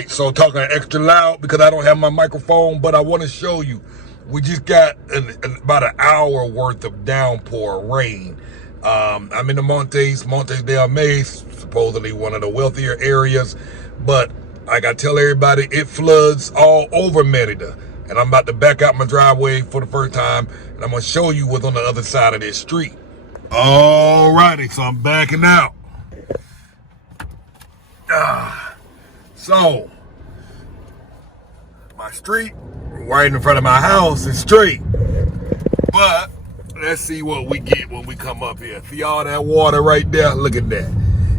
right, so talking extra loud because I don't have my microphone, but I want to show you. We just got about an hour worth of downpour rain. I'm in the Montes del Mays, supposedly one of the wealthier areas, but like I tell everybody, it floods all over Merida. And I'm about to back out my driveway for the first time, and I'm going to show you what's on the other side of this street. Alrighty, so I'm backing out. So, my street right in front of my house is straight. But, let's see what we get when we come up here. See all that water right there? Look at that.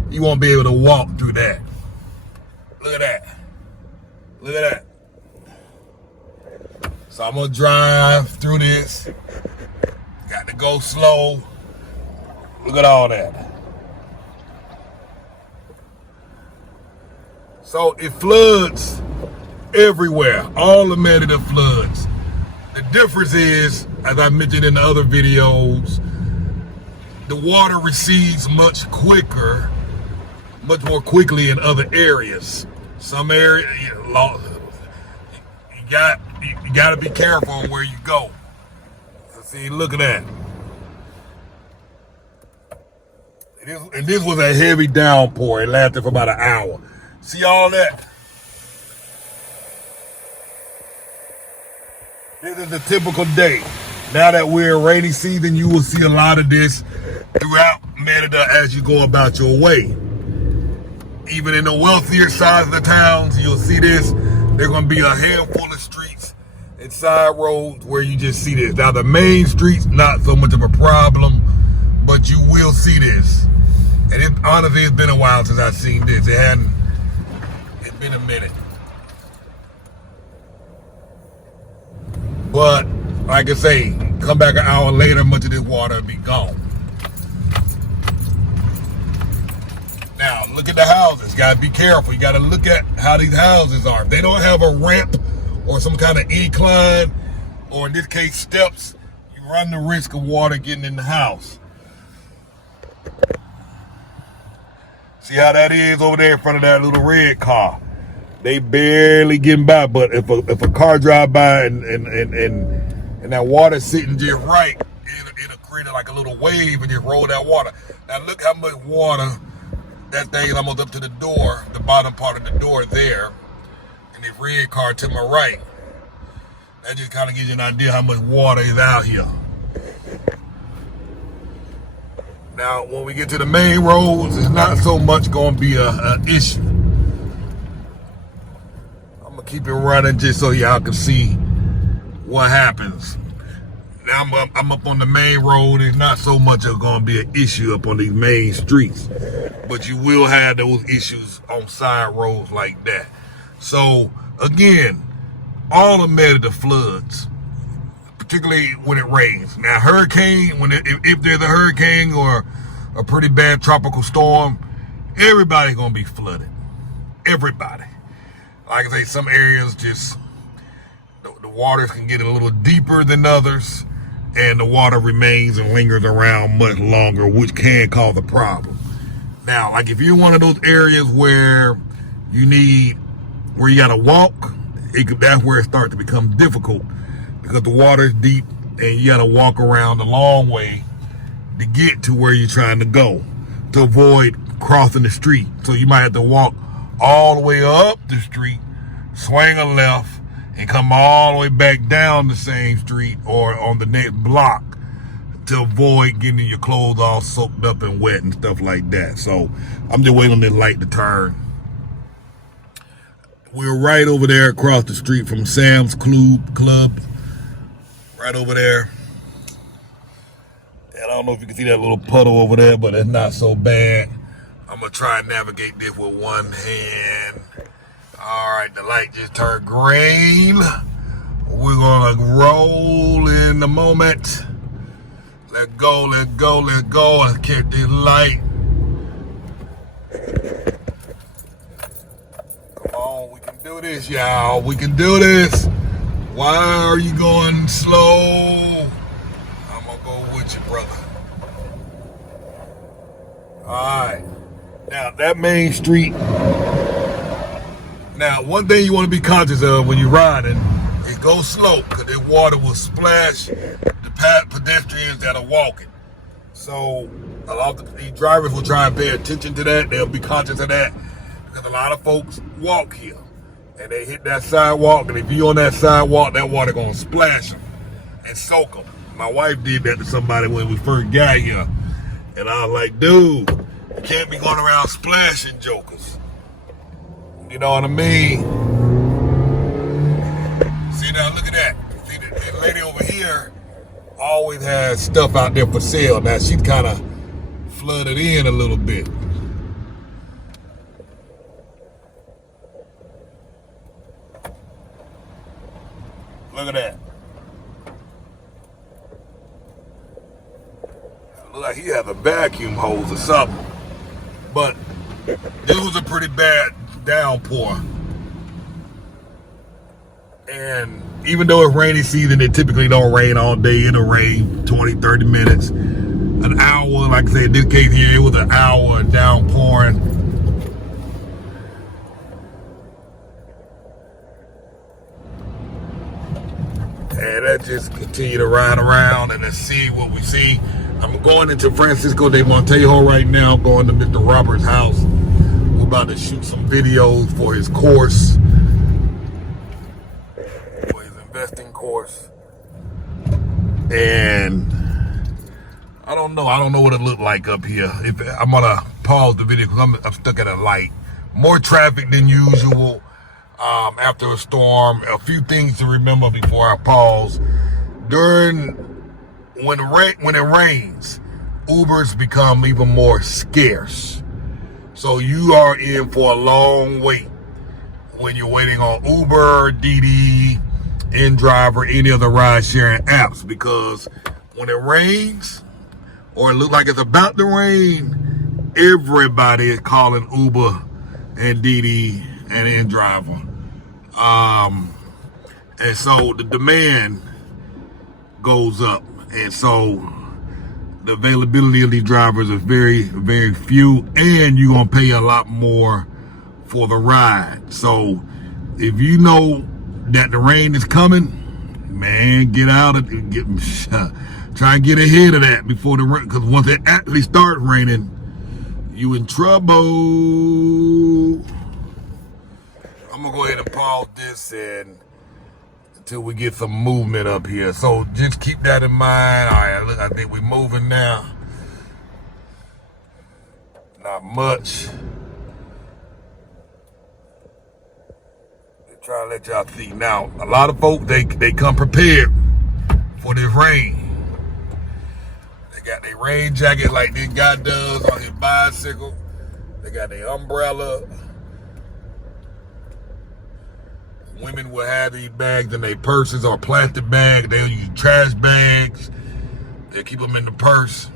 You won't be able to walk through that. Look at that. Look at that. So I'm going to drive through this. Got to go slow. Look at all that. So it floods everywhere. All the Merida floods. The difference is, as I mentioned in the other videos, the water recedes much more quickly in other areas. Some areas, you got to be careful on where you go. So see, look at that. And this was a heavy downpour. It lasted for about an hour. See all that? This is a typical day. Now that we're in rainy season, you will see a lot of this throughout Merida as you go about your way. Even in the wealthier sides of the towns, you'll see this. There's going to be a handful of streets and side roads where you just see this. Now, the main streets, not so much of a problem, but you will see this. And honestly, it's been a while since I've seen this. It's been a minute. But, like I say, come back an hour later, much of this water will be gone. Now, look at the houses. You got to be careful. You got to look at how these houses are. If they don't have a ramp or some kind of incline, or in this case, steps, you run the risk of water getting in the house. See how that is over there in front of that little red car? They barely getting by, but if a car drive by and that water sitting just right, it'll create like a little wave and just roll that water. Now look how much water that thing is almost up to the door, the bottom part of the door there, and the red car to my right. That just kind of gives you an idea how much water is out here. Now, when we get to the main roads, it's not so much going to be an issue. I'm going to keep it running just so y'all can see what happens. Now, I'm up on the main road. It's not so much going to be an issue up on these main streets. But you will have those issues on side roads like that. So, again, all of Merida floods, particularly when it rains. Now, if there's a hurricane or a pretty bad tropical storm, everybody's going to be flooded. Everybody. Like I say, some areas just, the waters can get a little deeper than others, and the water remains and lingers around much longer, which can cause a problem. Now, like if you're one of those areas where you got to walk, that's where it starts to become difficult, because the water is deep and you got to walk around a long way to get to where you're trying to go to avoid crossing the street. So you might have to walk all the way up the street, swing a left, and come all the way back down the same street or on the next block to avoid getting your clothes all soaked up and wet and stuff like that. So I'm just waiting on this light to turn. We're right over there across the street from Sam's Club. Right over there. And I don't know if you can see that little puddle over there, but it's not so bad. I'm going to try and navigate this with one hand. All right, the light just turned green. We're going to roll in the moment. Let go, let go, let go. I catch this light. Come on, we can do this, y'all. We can do this. Why are you going slow? I'm going to go with you, brother. All right. Now, that main street Now, one thing you want to be conscious of when you're riding is go slow, because the water will splash the pedestrians that are walking. So a lot of these drivers will try and pay attention to that. They'll be conscious of that, because a lot of folks walk here and they hit that sidewalk, and if you're on that sidewalk, that water gonna splash them and soak them. My wife did that to somebody when we first got here, and I was like, dude, you can't be going around splashing jokers. You know what I mean? See, now look at that. See, the lady over here always has stuff out there for sale. Now she's kind of flooded in a little bit. Look at that. Look like he has a vacuum hose or something. But this was a pretty bad downpour. And even though it's rainy season, it typically don't rain all day. It'll rain 20, 30 minutes, an hour. Like I said, in this case here, it was an hour downpouring. And let's just continue to ride around and let's see what we see. I'm going into Francisco de Montejo right now. I'm going to Mr. Roberts' house. We're about to shoot some videos for his course. Investing course. And I don't know what it looked like up here. If I'm gonna pause the video because I'm stuck at a light. More traffic than usual after a storm. A few things to remember before I pause. When it rains, Ubers become even more scarce. So you are in for a long wait when you're waiting on Uber, Didi, InDriver, any of the ride-sharing apps, because when it rains or it looks like it's about to rain, everybody is calling Uber and Didi and InDriver. And so the demand goes up, and so the availability of these drivers is very, very few, and you're gonna pay a lot more for the ride. So if you know that the rain is coming, man, get out of it. Try and get ahead of that before the rain, because once it actually starts raining, you in trouble. I'm gonna go ahead and pause this and until we get some movement up here. So just keep that in mind. All right, look, I think we're moving now. Not much. Try to let y'all see. Now, a lot of folks, they come prepared for this rain. They got their rain jacket like this guy does on his bicycle. They got their umbrella. Women will have these bags in their purses or plastic bags. They'll use trash bags. They'll keep them in the purse.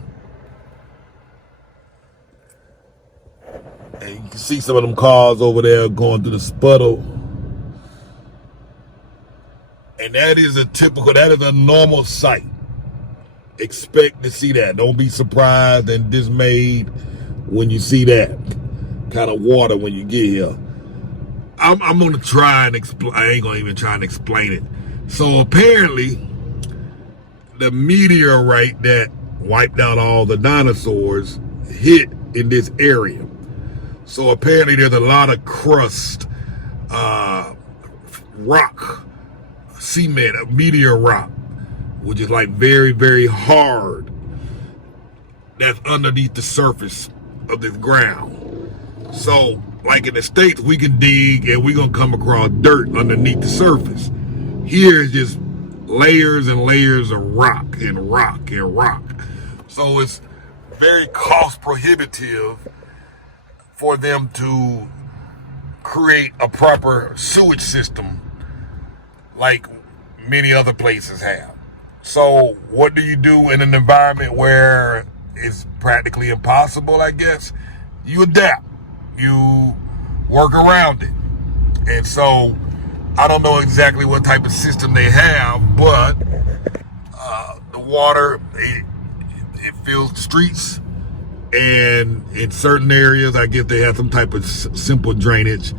And you can see some of them cars over there going through the spuddle. And that is a normal sight. Expect to see that. Don't be surprised and dismayed when you see that kind of water when you get here. I'm going to try and explain. I ain't going to even try and explain it. So apparently, the meteorite that wiped out all the dinosaurs hit in this area. So apparently there's a lot of crust, rock, cement, a meteor rock, which is like very, very hard, that's underneath the surface of this ground. So like in the States, we can dig and we're gonna come across dirt underneath the surface. Here is just layers and layers of rock and rock and rock. So it's very cost prohibitive for them to create a proper sewage system like many other places have. So what do you do in an environment where it's practically impossible, I guess? You adapt. You work around it. And so I don't know exactly what type of system they have, but the water, it fills the streets. And in certain areas, I guess they have some type of simple drainage.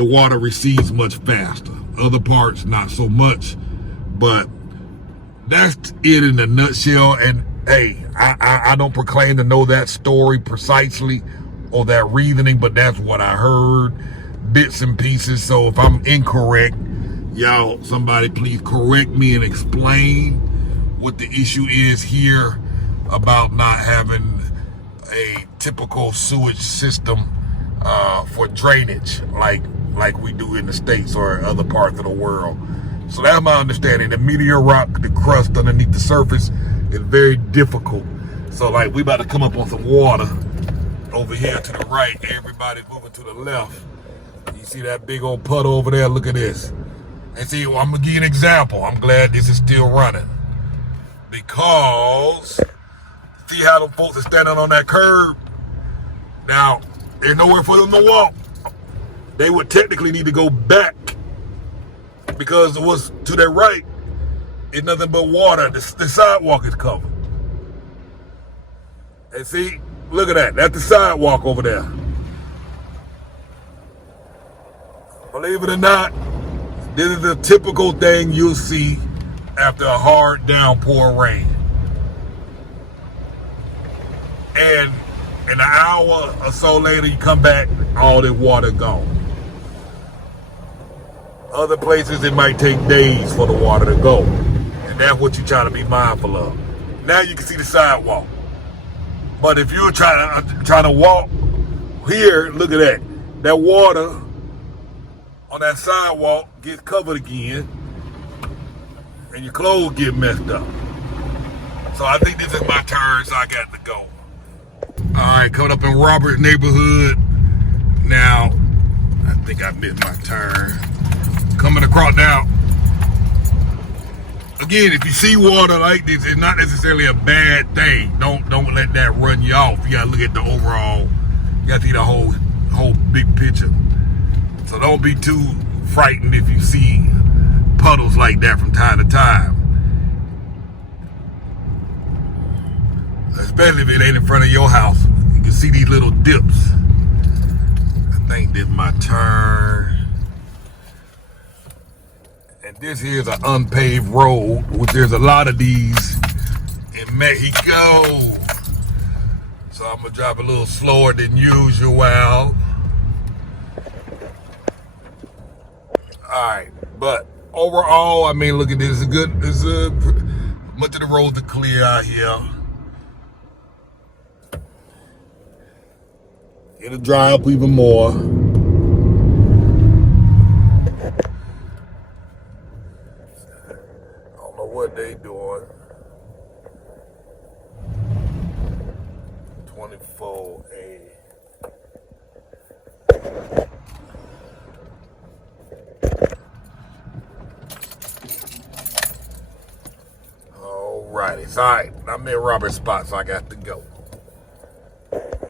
the water recedes much faster. Other parts, not so much. But that's it in a nutshell. And hey, I don't proclaim to know that story precisely or that reasoning, but that's what I heard, bits and pieces. So if I'm incorrect, y'all, somebody please correct me and explain what the issue is here about not having a typical sewage system for drainage like we do in the States or other parts of the world. So that's my understanding. The meteor rock, the crust underneath the surface is very difficult. So like we about to come up on some water over here to the right. Everybody's moving to the left. You see that big old puddle over there? Look at this. And see, well, I'm gonna give you an example. I'm glad this is still running. Because see how them folks are standing on that curb? Now, there's nowhere for them to walk. They would technically need to go back because what's to their right is nothing but water. The sidewalk is covered. And see, look at that. That's the sidewalk over there. Believe it or not, this is a typical thing you'll see after a hard downpour rain. And an hour or so later, you come back, all the water gone. Other places, it might take days for the water to go. And that's what you're trying to be mindful of. Now you can see the sidewalk. But if you're trying to walk here, look at that. That water on that sidewalk gets covered again, and your clothes get messed up. So I think this is my turn, so I got to go. All right, coming up in Robert's neighborhood. Now, I think I missed my turn. Coming across now. Again, if you see water like this, it's not necessarily a bad thing. Don't let that run you off. You gotta look at the overall. You gotta see the whole big picture. So don't be too frightened if you see puddles like that from time to time. Especially if it ain't in front of your house. You can see these little dips. I think this is my turn. And this here is an unpaved road, which there's a lot of these in Mexico. So I'm gonna drive a little slower than usual. Alright, but overall, I mean, look at this. Much of the roads are clear out here. It'll dry up even more. What they doing. 24A. Alrighty, it's alright. I'm in Robert's spot, so I got to go.